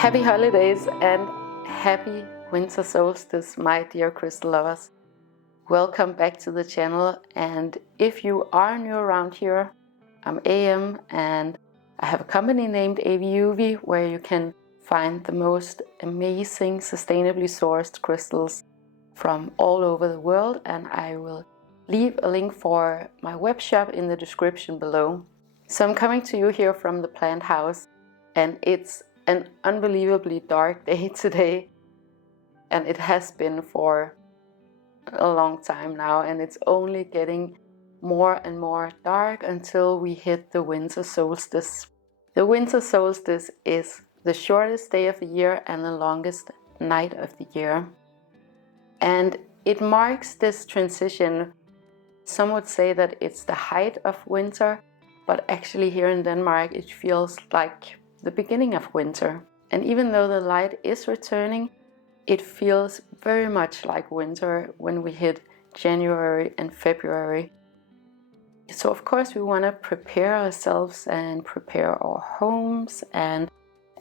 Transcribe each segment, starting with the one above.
Happy holidays and happy winter solstice, my dear crystal lovers. Welcome back to the channel, and if you are new around here, I'm AM and I have a company named AVIUVI where you can find the most amazing sustainably sourced crystals from all over the world, and I will leave a link for my web shop in the description below. So I'm coming to you here from the plant house, and it's an unbelievably dark day today, and it has been for a long time now, and it's only getting more and more dark until we hit the winter solstice. The winter solstice is the shortest day of the year and the longest night of the year, and it marks this transition. Some would say that it's the height of winter, but actually here in Denmark it feels like the beginning of winter. And even though the light is returning, it feels very much like winter when we hit January and February. So of course we want to prepare ourselves and prepare our homes and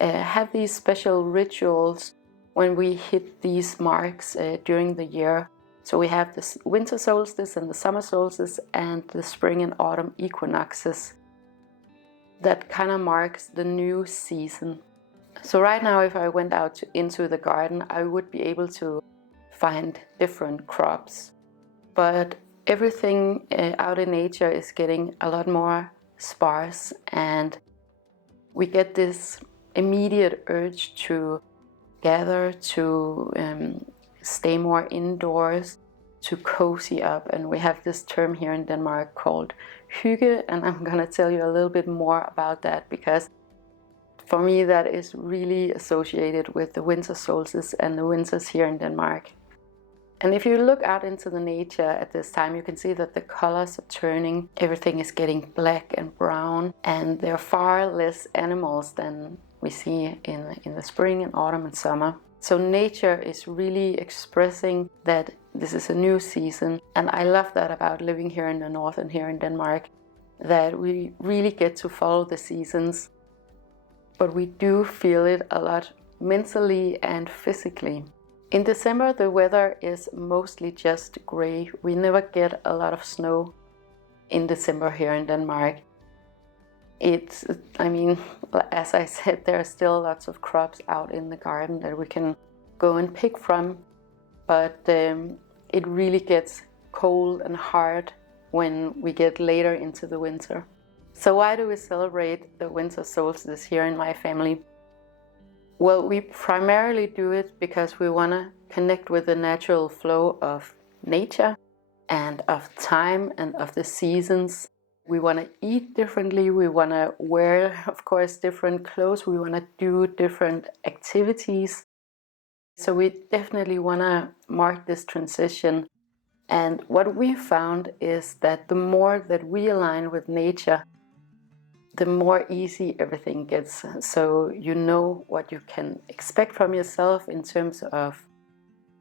have these special rituals when we hit these marks during the year. So we have the winter solstice and the summer solstice and the spring and autumn equinoxes. That kind of marks the new season. So right now, if I went out into the garden, I would be able to find different crops. But everything out in nature is getting a lot more sparse, and we get this immediate urge to gather, to stay more indoors, to cozy up. And we have this term here in Denmark called Hygge, and I'm going to tell you a little bit more about that, because for me that is really associated with the winter solstice and the winters here in Denmark. And if you look out into the nature at this time, you can see that the colors are turning. Everything is getting black and brown, and there are far less animals than we see in the spring and autumn and summer. So nature is really expressing that this is a new season, and I love that about living here in the north and here in Denmark, that we really get to follow the seasons, but we do feel it a lot mentally and physically. In December the weather is mostly just gray. We never get a lot of snow in December here in Denmark. As I said, there are still lots of crops out in the garden that we can go and pick from, but it really gets cold and hard when we get later into the winter. So why do we celebrate the winter solstice here in my family? Well, we primarily do it because we want to connect with the natural flow of nature and of time and of the seasons. We want to eat differently, we want to wear, of course, different clothes, we want to do different activities. So we definitely want to mark this transition. And what we found is that the more that we align with nature, the more easy everything gets. So you know what you can expect from yourself in terms of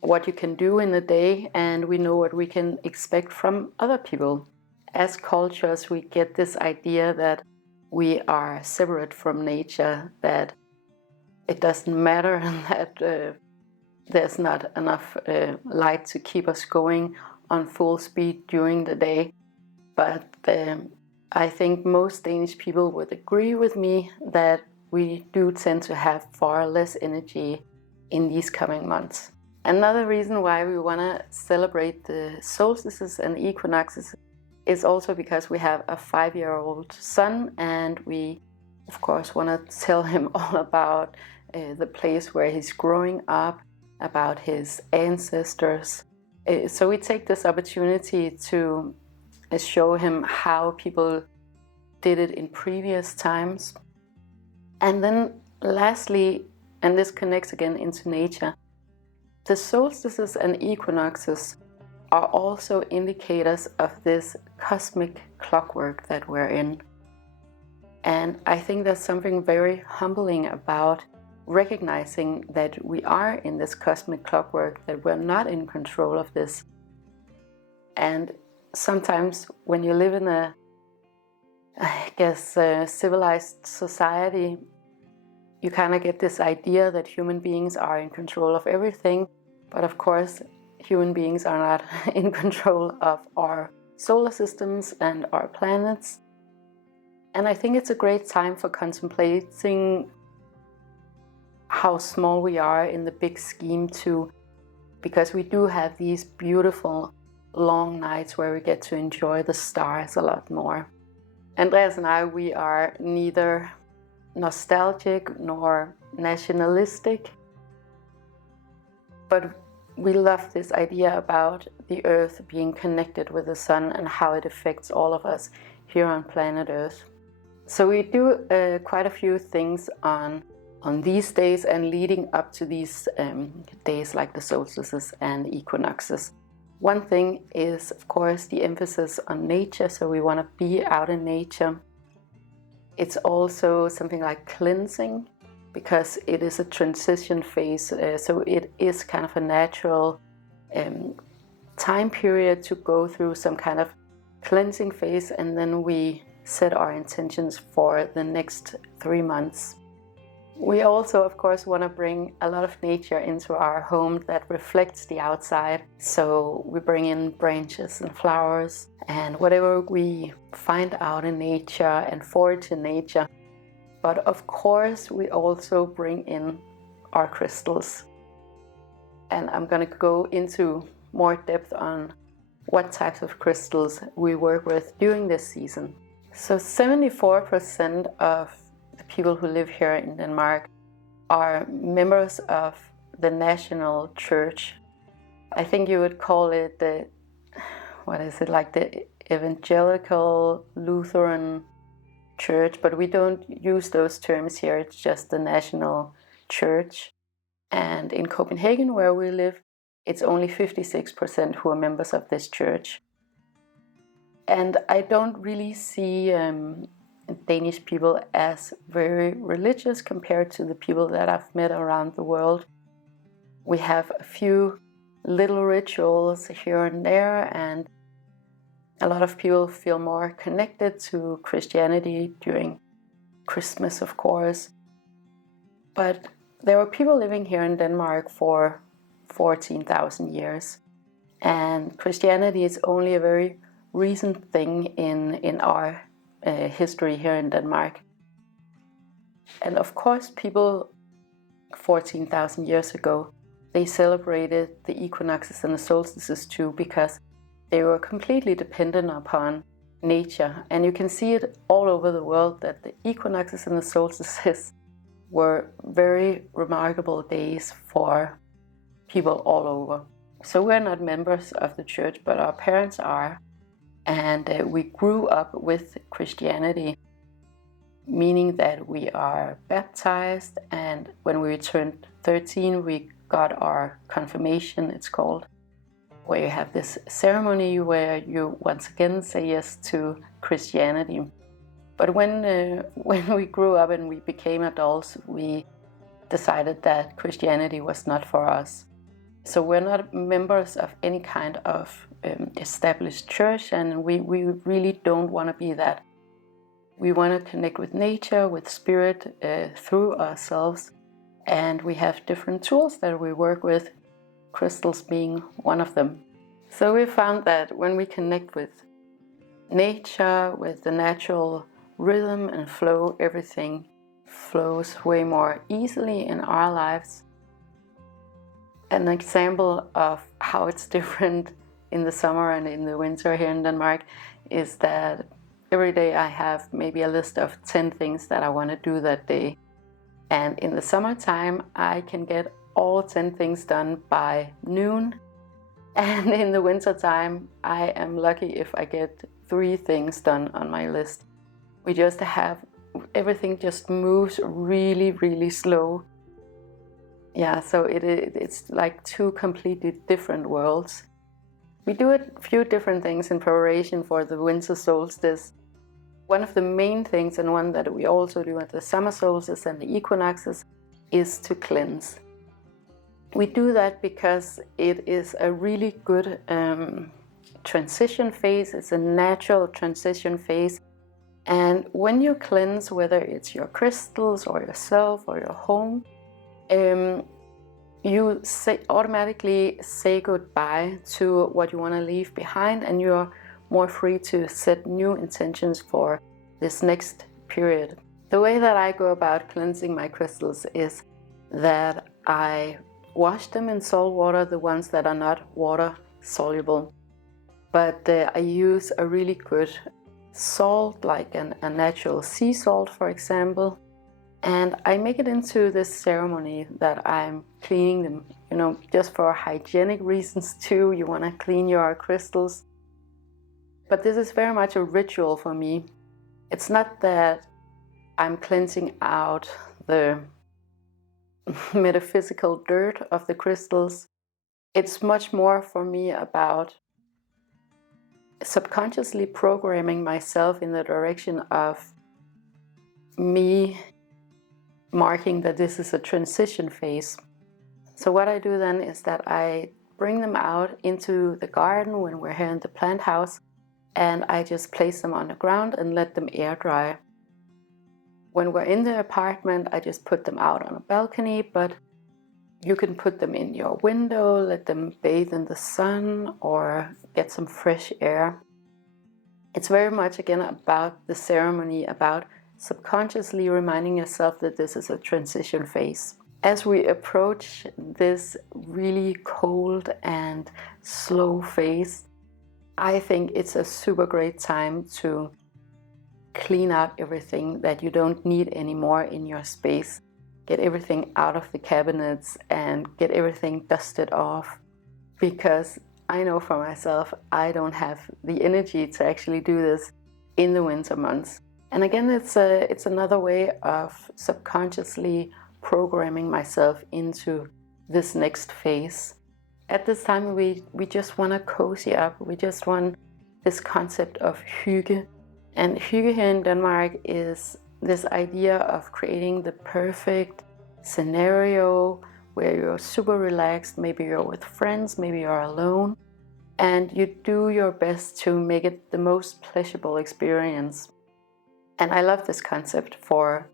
what you can do in a day, and we know what we can expect from other people. As cultures, we get this idea that we are separate from nature, that it doesn't matter, that there's not enough light to keep us going on full speed during the day. But I think most Danish people would agree with me that we do tend to have far less energy in these coming months. Another reason why we want to celebrate the solstices and equinoxes is also because we have a 5-year-old son, and we of course want to tell him all about the place where he's growing up, about his ancestors. So we take this opportunity to show him how people did it in previous times. And then lastly, and this connects again into nature, the solstices and equinoxes are also indicators of this cosmic clockwork that we're in. And I think there's something very humbling about recognizing that we are in this cosmic clockwork, that we're not in control of this. And sometimes when you live in a civilized society, you kind of get this idea that human beings are in control of everything, but of course human beings are not in control of our solar systems and our planets. And I think it's a great time for contemplating how small we are in the big scheme too, because we do have these beautiful long nights where we get to enjoy the stars a lot more. Andreas and I, we are neither nostalgic nor nationalistic, but we love this idea about the Earth being connected with the sun and how it affects all of us here on planet Earth. So we do quite a few things on these days and leading up to these days like the solstices and equinoxes. One thing is, of course, the emphasis on nature, so we want to be out in nature. It's also something like cleansing, because it is a transition phase, so it is kind of a natural time period to go through some kind of cleansing phase, and then we set our intentions for the next 3 months. We also, of course, want to bring a lot of nature into our home that reflects the outside. So we bring in branches and flowers and whatever we find out in nature and forage in nature. But of course, we also bring in our crystals. And I'm going to go into more depth on what types of crystals we work with during this season. So 74% of the people who live here in Denmark are members of the national church. I think you would call it the evangelical Lutheran church, but we don't use those terms here. It's just the national church. And in Copenhagen, where we live, it's only 56% who are members of this church. And I don't really see Danish people as very religious compared to the people that I've met around the world. We have a few little rituals here and there, and a lot of people feel more connected to Christianity during Christmas, of course. But there were people living here in Denmark for 14,000 years, and Christianity is only a very recent thing in our history here in Denmark. And of course, people 14,000 years ago, they celebrated the equinoxes and the solstices too, because they were completely dependent upon nature. And you can see it all over the world that the equinoxes and the solstices were very remarkable days for people all over. So we're not members of the church, but our parents are. And we grew up with Christianity, meaning that we are baptized, and when we turned 13, we got our confirmation, it's called, where you have this ceremony where you once again say yes to Christianity. But when we grew up and we became adults, we decided that Christianity was not for us. So we're not members of any kind of established church, and we really don't want to be that. We want to connect with nature, with spirit, through ourselves, and we have different tools that we work with, crystals being one of them. So we found that when we connect with nature, with the natural rhythm and flow, everything flows way more easily in our lives. An example of how it's different in the summer and in the winter here in Denmark is that every day I have maybe a list of 10 things that I want to do that day. And in the summertime, I can get all 10 things done by noon. And in the wintertime, I am lucky if I get 3 things done on my list. We just have, everything just moves really, really slow. Yeah, so it's like 2 completely different worlds. We do a few different things in preparation for the winter solstice. One of the main things, and one that we also do at the summer solstice and the equinoxes, is to cleanse. We do that because it is a really good transition phase. It's a natural transition phase, And when you cleanse, whether it's your crystals or yourself or your home, you automatically say goodbye to what you want to leave behind, and you're more free to set new intentions for this next period. The way that I go about cleansing my crystals is that I wash them in salt water, the ones that are not water soluble. But I use a really good salt, like a natural sea salt, for example. And I make it into this ceremony that I'm cleaning them, just for hygienic reasons too. You want to clean your crystals. But this is very much a ritual for me. It's not that I'm cleansing out the metaphysical dirt of the crystals. It's much more for me about subconsciously programming myself in the direction of me marking that this is a transition phase. So what I do then is that I bring them out into the garden when we're here in the plant house, and I just place them on the ground and let them air dry. When we're in the apartment, I just put them out on a balcony, but you can put them in your window, let them bathe in the sun or get some fresh air. It's very much, again, about the ceremony, about subconsciously reminding yourself that this is a transition phase. As we approach this really cold and slow phase, I think it's a super great time to clean out everything that you don't need anymore in your space. Get everything out of the cabinets and get everything dusted off, because I know for myself, I don't have the energy to actually do this in the winter months. And again, it's another way of subconsciously programming myself into this next phase. At this time, we just want to cozy up. We just want this concept of hygge. And hygge here in Denmark is this idea of creating the perfect scenario where you're super relaxed. Maybe you're with friends, maybe you're alone, and you do your best to make it the most pleasurable experience. And I love this concept for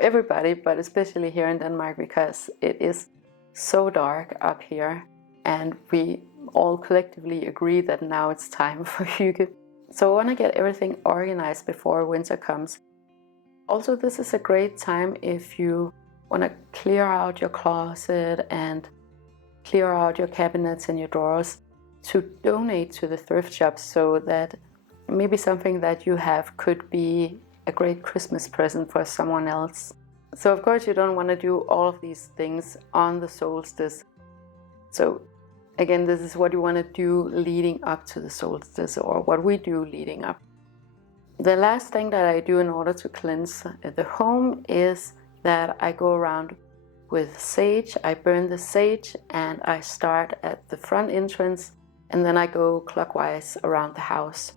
everybody, but especially here in Denmark, because it is so dark up here, and we all collectively agree that now it's time for hygge. So I want to get everything organized before winter comes. Also, this is a great time if you want to clear out your closet and clear out your cabinets and your drawers to donate to the thrift shops, so that maybe something that you have could be a great Christmas present for someone else. So of course you don't want to do all of these things on the solstice. So again, this is what you want to do leading up to the solstice, or what we do leading up. The last thing that I do in order to cleanse the home is that I go around with sage. I burn the sage and I start at the front entrance, and then I go clockwise around the house.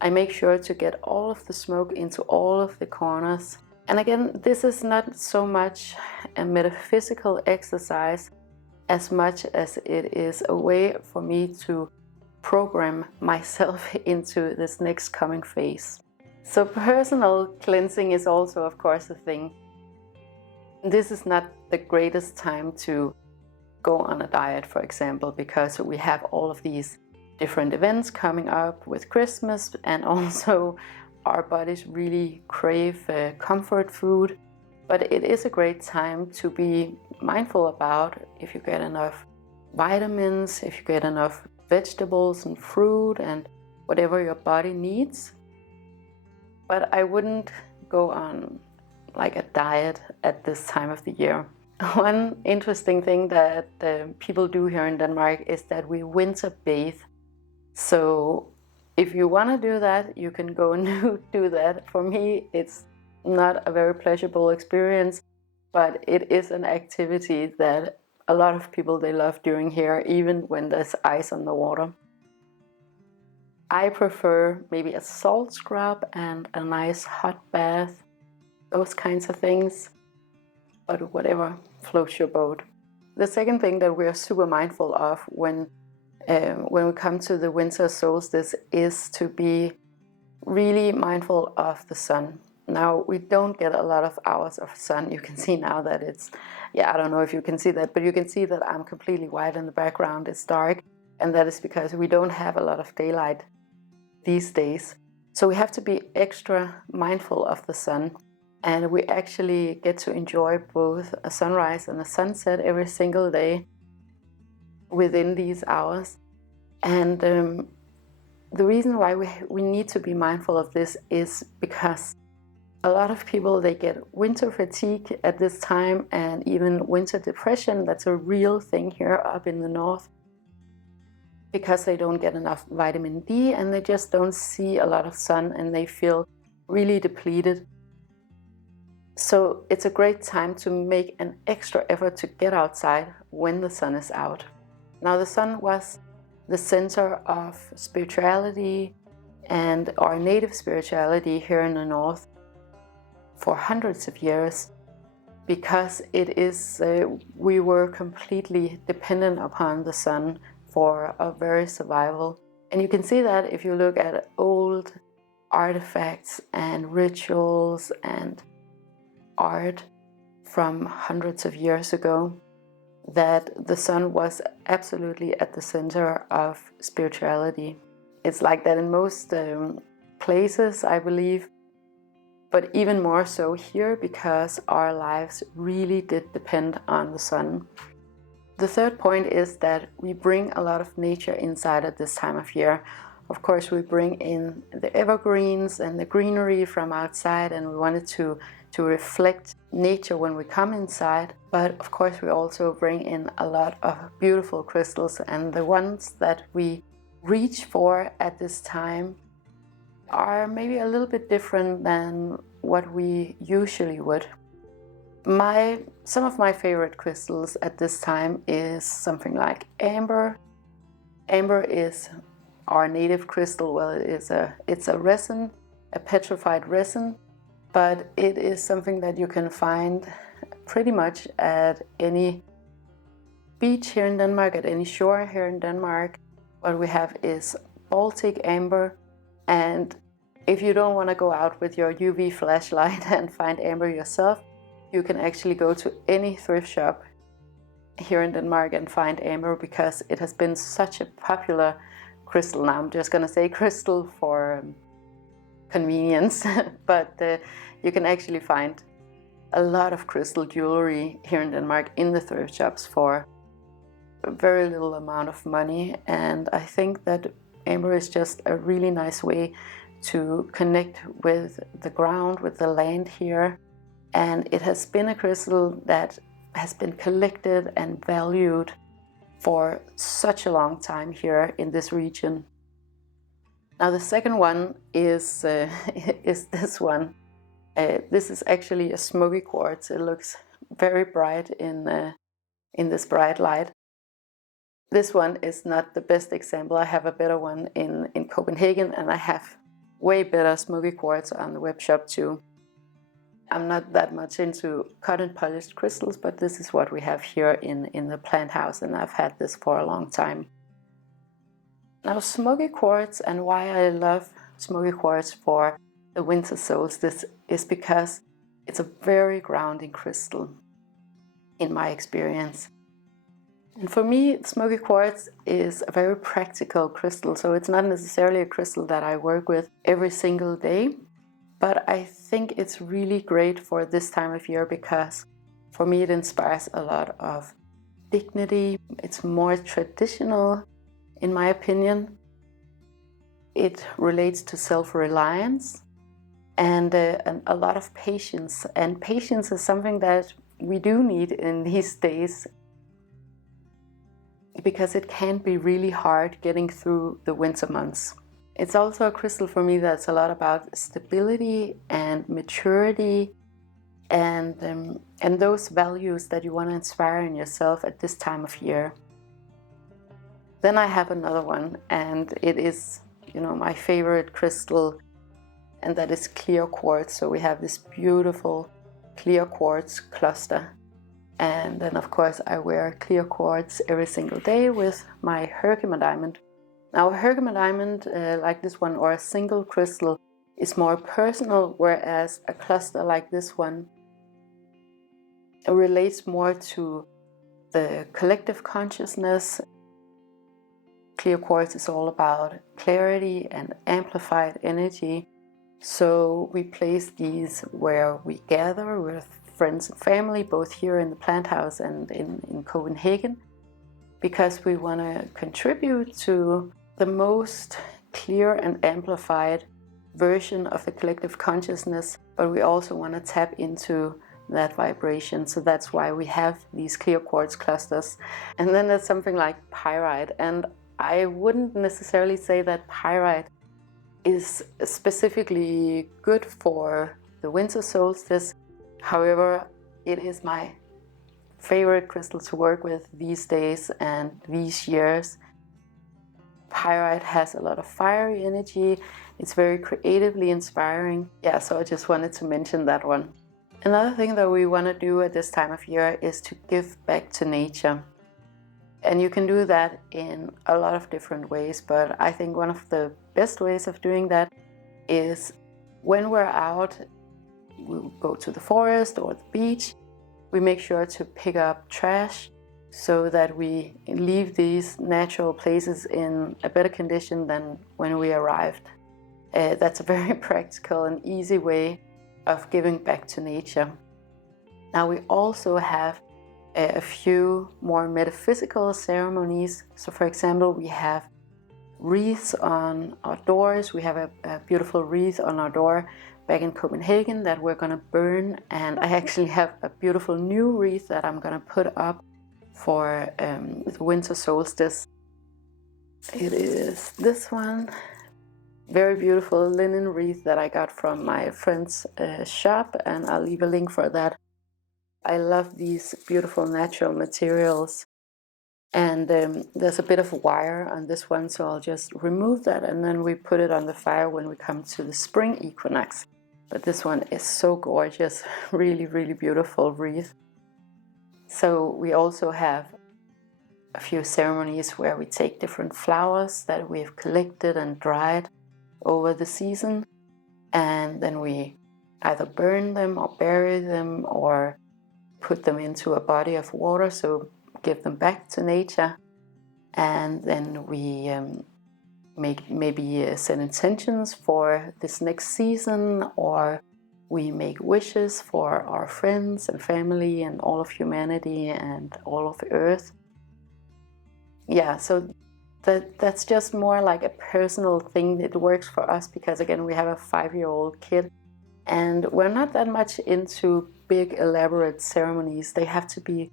I make sure to get all of the smoke into all of the corners. And again, this is not so much a metaphysical exercise as much as it is a way for me to program myself into this next coming phase. So personal cleansing is also, of course, a thing. This is not the greatest time to go on a diet, for example, because we have all of these different events coming up with Christmas, and also our bodies really crave comfort food. But it is a great time to be mindful about if you get enough vitamins, if you get enough vegetables and fruit and whatever your body needs. But I wouldn't go on like a diet at this time of the year. One interesting thing that people do here in Denmark is that we winter bathe. So if you want to do that, you can go and do that. For me, it's not a very pleasurable experience, but it is an activity that a lot of people, they love doing here, even when there's ice on the water. I prefer maybe a salt scrub and a nice hot bath, those kinds of things, but whatever floats your boat. The second thing that we are super mindful of when we come to the winter solstice is to be really mindful of the sun. Now, we don't get a lot of hours of sun. You can see now that it's, I don't know if you can see that, but you can see that I'm completely white and the background is dark. And that is because we don't have a lot of daylight these days. So we have to be extra mindful of the sun. And we actually get to enjoy both a sunrise and a sunset every single day within these hours. And the reason why we need to be mindful of this is because a lot of people, they get winter fatigue at this time, and even winter depression. That's a real thing here up in the north, because they don't get enough vitamin D and they just don't see a lot of sun and they feel really depleted. So it's a great time to make an extra effort to get outside when the sun is out. Now, the sun was the center of spirituality and our native spirituality here in the north for hundreds of years, because it is we were completely dependent upon the sun for our very survival. And you can see that if you look at old artifacts and rituals and art from hundreds of years ago, that the sun was absolutely at the center of spirituality. It's like that in most places, I believe, but even more so here, because our lives really did depend on the sun. The third point is that we bring a lot of nature inside at this time of year. Of course, we bring in the evergreens and the greenery from outside, and we wanted to reflect nature when we come inside. But of course, we also bring in a lot of beautiful crystals, and the ones that we reach for at this time are maybe a little bit different than what we usually would. Some of my favorite crystals at this time is something like amber. Amber is our native crystal. Well, it's a resin, a petrified resin, but it is something that you can find pretty much at any beach here in Denmark, at any shore here in Denmark. What we have is Baltic amber, and if you don't want to go out with your UV flashlight and find amber yourself, you can actually go to any thrift shop here in Denmark and find amber, because it has been such a popular crystal. Now I'm just going to say crystal for convenience, but you can actually find a lot of crystal jewelry here in Denmark in the thrift shops for a very little amount of money. And I think that amber is just a really nice way to connect with the ground, with the land here. And it has been a crystal that has been collected and valued for such a long time here in this region. Now, the second one is this one. This is actually a smoky quartz. It looks very bright in this bright light. This one is not the best example. I have a better one in Copenhagen, and I have way better smoky quartz on the web shop too. I'm not that much into cut and polished crystals, but this is what we have here in the plant house, and I've had this for a long time. Now, smoky quartz, and why I love smoky quartz for the winter solstice, is because it's a very grounding crystal in my experience. And for me, smoky quartz is a very practical crystal, so it's not necessarily a crystal that I work with every single day, but I think it's really great for this time of year, because for me it inspires a lot of dignity. It's more traditional, in my opinion. It relates to self-reliance and a lot of patience, and patience is something that we do need in these days, because it can be really hard getting through the winter months. It's also a crystal for me that's a lot about stability and maturity and those values that you want to inspire in yourself at this time of year. Then I have another one, and it is, my favorite crystal, and that is clear quartz. So we have this beautiful clear quartz cluster. And then, of course, I wear clear quartz every single day with my Hygge diamond. Now, a Hygge diamond, like this one, or a single crystal, is more personal, whereas a cluster like this one relates more to the collective consciousness. Clear quartz is all about clarity and amplified energy. So we place these where we gather with friends and family, both here in the plant house and in Copenhagen, because we want to contribute to the most clear and amplified version of the collective consciousness, but we also want to tap into that vibration. So that's why we have these clear quartz clusters. And then there's something like pyrite, and I wouldn't necessarily say that pyrite is specifically good for the winter solstice. However, it is my favorite crystal to work with these days and these years. Pyrite has a lot of fiery energy. It's very creatively inspiring. Yeah, so I just wanted to mention that one. Another thing that we want to do at this time of year is to give back to nature. And you can do that in a lot of different ways, but I think one of the best ways of doing that is when we're out, we go to the forest or the beach, we make sure to pick up trash so that we leave these natural places in a better condition than when we arrived. That's a very practical and easy way of giving back to nature. Now we also have a few more metaphysical ceremonies. So for example, we have wreaths on our doors. We have a beautiful wreath on our door back in Copenhagen that we're gonna burn, and I actually have a beautiful new wreath that I'm gonna put up for the winter solstice. It is this one, very beautiful linen wreath that I got from my friend's shop, and I'll leave a link for that. I love these beautiful natural materials, and there's a bit of wire on this one, so I'll just remove that and then we put it on the fire when we come to the spring equinox. But this one is so gorgeous, really, really beautiful wreath. So we also have a few ceremonies where we take different flowers that we've collected and dried over the season, and then we either burn them or bury them or put them into a body of water, so give them back to nature. And then we maybe set intentions for this next season, or we make wishes for our friends and family and all of humanity and all of Earth. Yeah, so that's just more like a personal thing. It works for us because, again, we have a 5-year-old kid, and we're not that much into big elaborate ceremonies. They have to be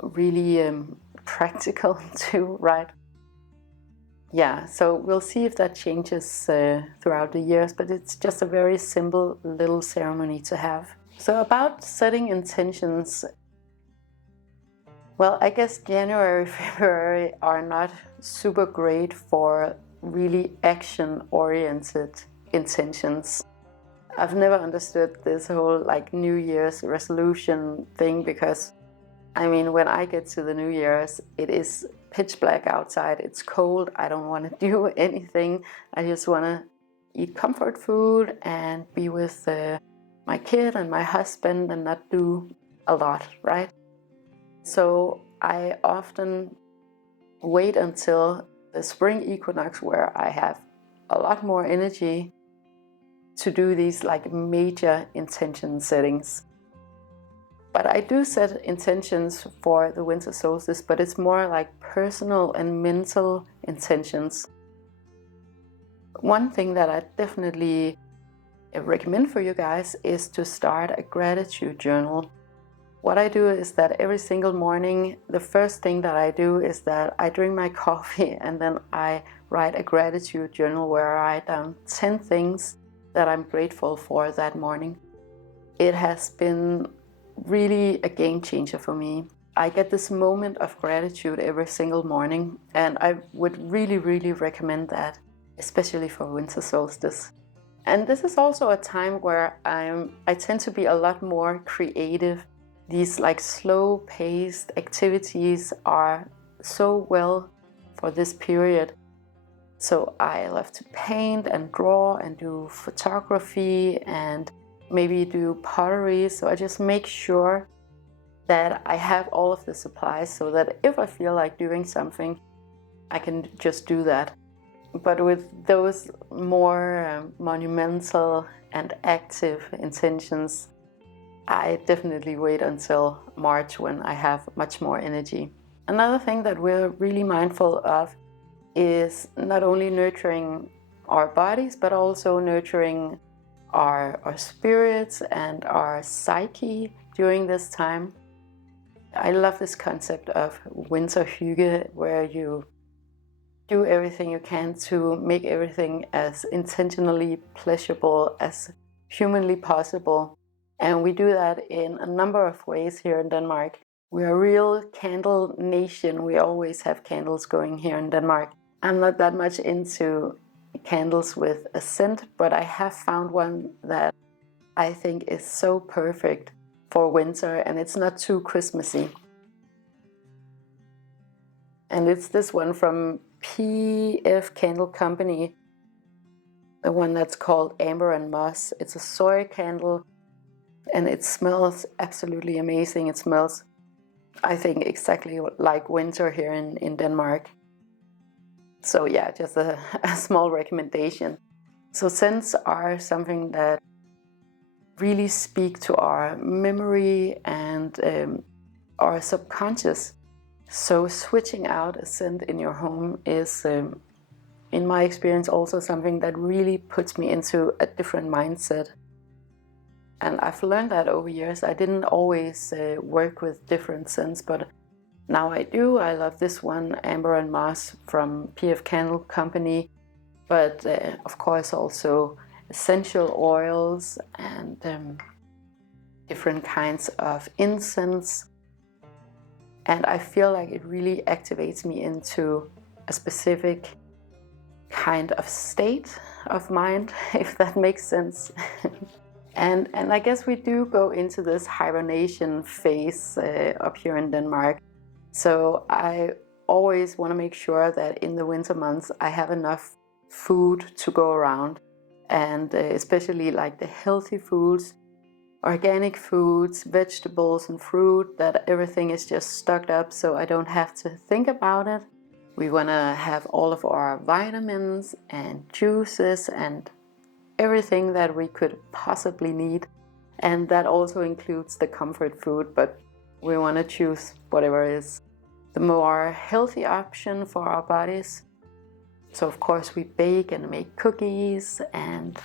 really practical too, right? Yeah, so we'll see if that changes throughout the years, but it's just a very simple little ceremony to have. So about setting intentions, well, I guess January, February are not super great for really action-oriented intentions. I've never understood this whole like New Year's resolution thing, because I mean, when I get to the New Year's, it is pitch black outside, it's cold, I don't want to do anything. I just want to eat comfort food and be with my kid and my husband and not do a lot, right? So I often wait until the spring equinox, where I have a lot more energy to do these like major intention settings. But I do set intentions for the winter solstice, but it's more like personal and mental intentions. One thing that I definitely recommend for you guys is to start a gratitude journal. What I do is that every single morning, the first thing that I do is that I drink my coffee and then I write a gratitude journal where I write down 10 things that I'm grateful for that morning. It has been really a game changer for me. I get this moment of gratitude every single morning, and I would really, really recommend that, especially for winter solstice. And this is also a time where I tend to be a lot more creative. These like slow-paced activities are so well for this period. So I love to paint and draw and do photography and maybe do pottery. So I just make sure that I have all of the supplies so that if I feel like doing something, I can just do that. But with those more monumental and active intentions, I definitely wait until March when I have much more energy. Another thing that we're really mindful of is not only nurturing our bodies, but also nurturing our spirits and our psyche during this time. I love this concept of winter hygge, where you do everything you can to make everything as intentionally pleasurable as humanly possible. And we do that in a number of ways here in Denmark. We're a real candle nation. We always have candles going here in Denmark. I'm not that much into candles with a scent, but I have found one that I think is so perfect for winter, and it's not too Christmassy. And it's this one from PF Candle Company, the one that's called Amber and Moss. It's a soy candle, and it smells absolutely amazing. It smells, I think, exactly like winter here in Denmark. So yeah, just a small recommendation. So scents are something that really speak to our memory and our subconscious. So switching out a scent in your home is, in my experience, also something that really puts me into a different mindset. And I've learned that over years. I didn't always work with different scents, but now I do. I love this one, Amber and Moss from PF Candle Company, but of course also essential oils and different kinds of incense. And I feel like it really activates me into a specific kind of state of mind, if that makes sense. and I guess we do go into this hibernation phase up here in Denmark. So I always want to make sure that in the winter months I have enough food to go around, and especially like the healthy foods, organic foods, vegetables and fruit, that everything is just stocked up so I don't have to think about it. We want to have all of our vitamins and juices and everything that we could possibly need, and that also includes the comfort food, but we want to choose whatever is the more healthy option for our bodies. So of course we bake and make cookies and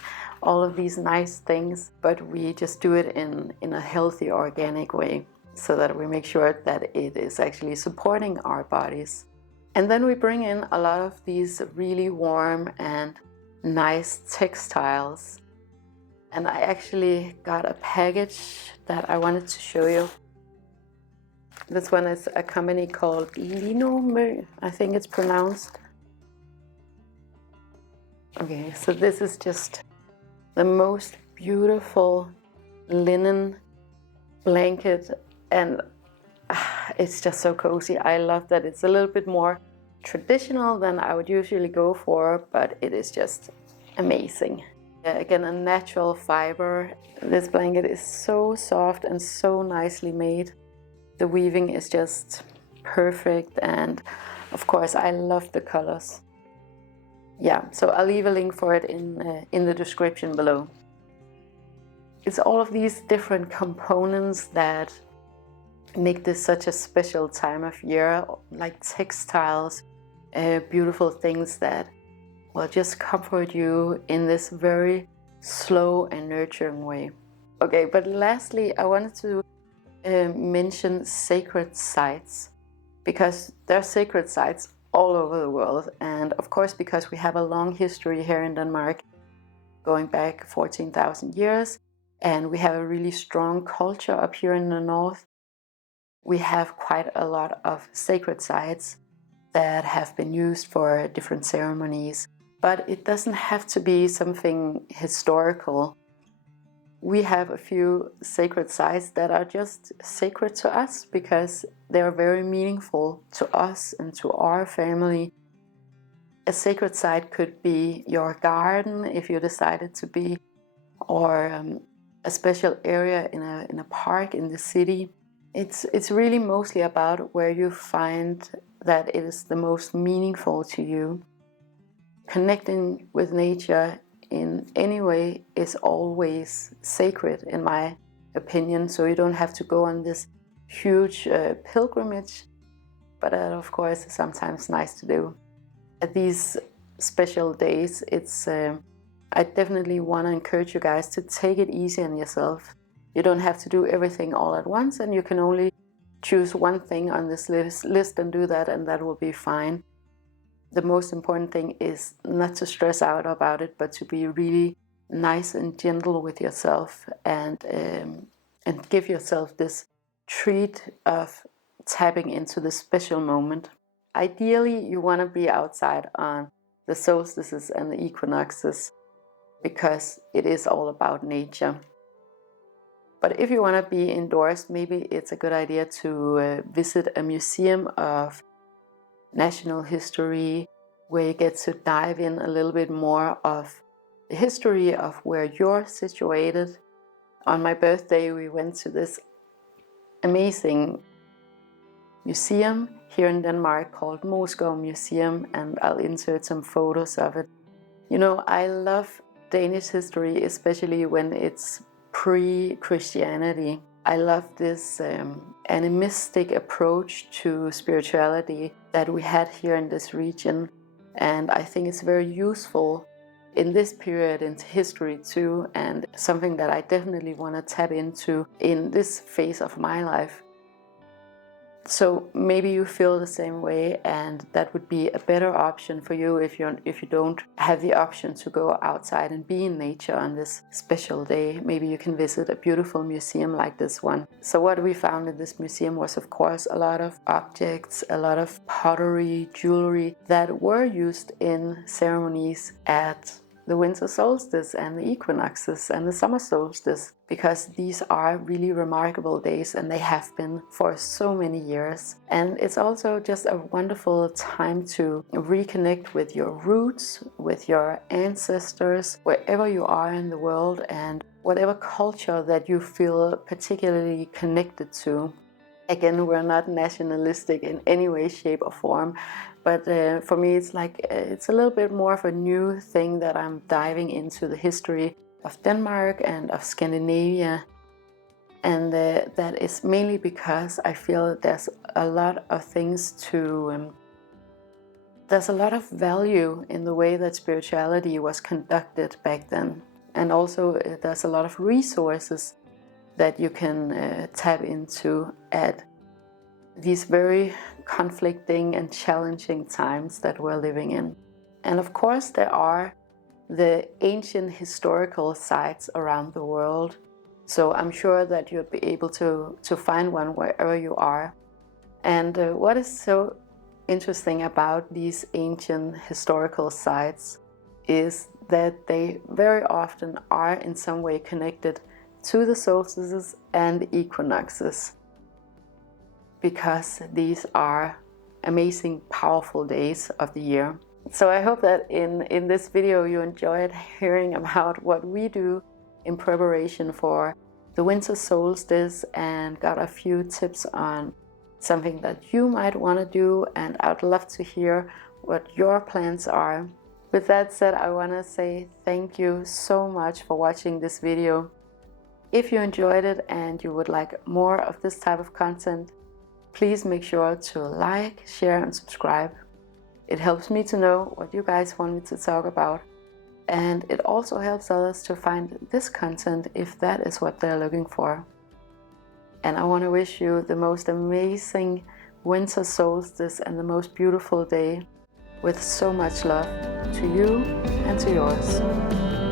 all of these nice things, but we just do it in a healthy, organic way so that we make sure that it is actually supporting our bodies. And then we bring in a lot of these really warm and nice textiles. And I actually got a package that I wanted to show you. This one is a company called Linomø, I think it's pronounced. Okay, so this is just the most beautiful linen blanket, and it's just so cozy. I love that it's a little bit more traditional than I would usually go for, but it is just amazing. Again, a natural fiber. This blanket is so soft and so nicely made. The weaving is just perfect, and of course I love the colors. Yeah, so I'll leave a link for it in the description below. It's all of these different components that make this such a special time of year, like textiles, beautiful things that will just comfort you in this very slow and nurturing way. Okay, but lastly, I wanted to mention sacred sites, because there are sacred sites all over the world, and of course because we have a long history here in Denmark going back 14,000 years, and we have a really strong culture up here in the north. We have quite a lot of sacred sites that have been used for different ceremonies, but it doesn't have to be something historical. We have a few sacred sites that are just sacred to us because they are very meaningful to us and to our family. A sacred site could be your garden if you decided to be, or a special area in a park in the city. It's really mostly about where you find that it is the most meaningful to you. Connecting with nature in any way is always sacred, in my opinion, so you don't have to go on this huge pilgrimage, but of course it's sometimes nice to do. At these special days, I definitely want to encourage you guys to take it easy on yourself. You don't have to do everything all at once, and you can only choose one thing on this list and do that, and that will be fine. The most important thing is not to stress out about it, but to be really nice and gentle with yourself, and give yourself this treat of tapping into the special moment. Ideally, you want to be outside on the solstices and the equinoxes, because it is all about nature. But if you want to be indoors, maybe it's a good idea to visit a museum of national history, where you get to dive in a little bit more of the history of where you're situated. On my birthday, we went to this amazing museum here in Denmark called Smoky Museum, and I'll insert some photos of it. You know, I love Danish history, especially when it's pre-Christianity. I love this animistic approach to spirituality that we had here in this region, and I think it's very useful in this period in history too, and something that I definitely want to tap into in this phase of my life. So maybe you feel the same way, and that would be a better option for you if you don't have the option to go outside and be in nature on this special day. Maybe you can visit a beautiful museum like this one. So what we found in this museum was, of course, a lot of objects, a lot of pottery, jewelry that were used in ceremonies at the winter solstice and the equinoxes and the summer solstice, because these are really remarkable days, and they have been for so many years. And it's also just a wonderful time to reconnect with your roots, with your ancestors, wherever you are in the world, and whatever culture that you feel particularly connected to. Again, we're not nationalistic in any way, shape or form, but for me it's like it's a little bit more of a new thing that I'm diving into the history of Denmark and of Scandinavia, and that is mainly because I feel that there's a lot of things to there's a lot of value in the way that spirituality was conducted back then, and also there's a lot of resources that you can tap into at these very conflicting and challenging times that we're living in. And of course there are the ancient historical sites around the world, so I'm sure that you'll be able to find one wherever you are. And what is so interesting about these ancient historical sites is that they very often are in some way connected to the solstices and the equinoxes, because these are amazing, powerful days of the year. So I hope that in this video you enjoyed hearing about what we do in preparation for the winter solstice, and got a few tips on something that you might want to do, and I'd love to hear what your plans are. With that said, I want to say thank you so much for watching this video. If you enjoyed it and you would like more of this type of content, please make sure to like, share and subscribe. It helps me to know what you guys want me to talk about, and it also helps others to find this content if that is what they're looking for. And I want to wish you the most amazing winter solstice and the most beautiful day, with so much love to you and to yours.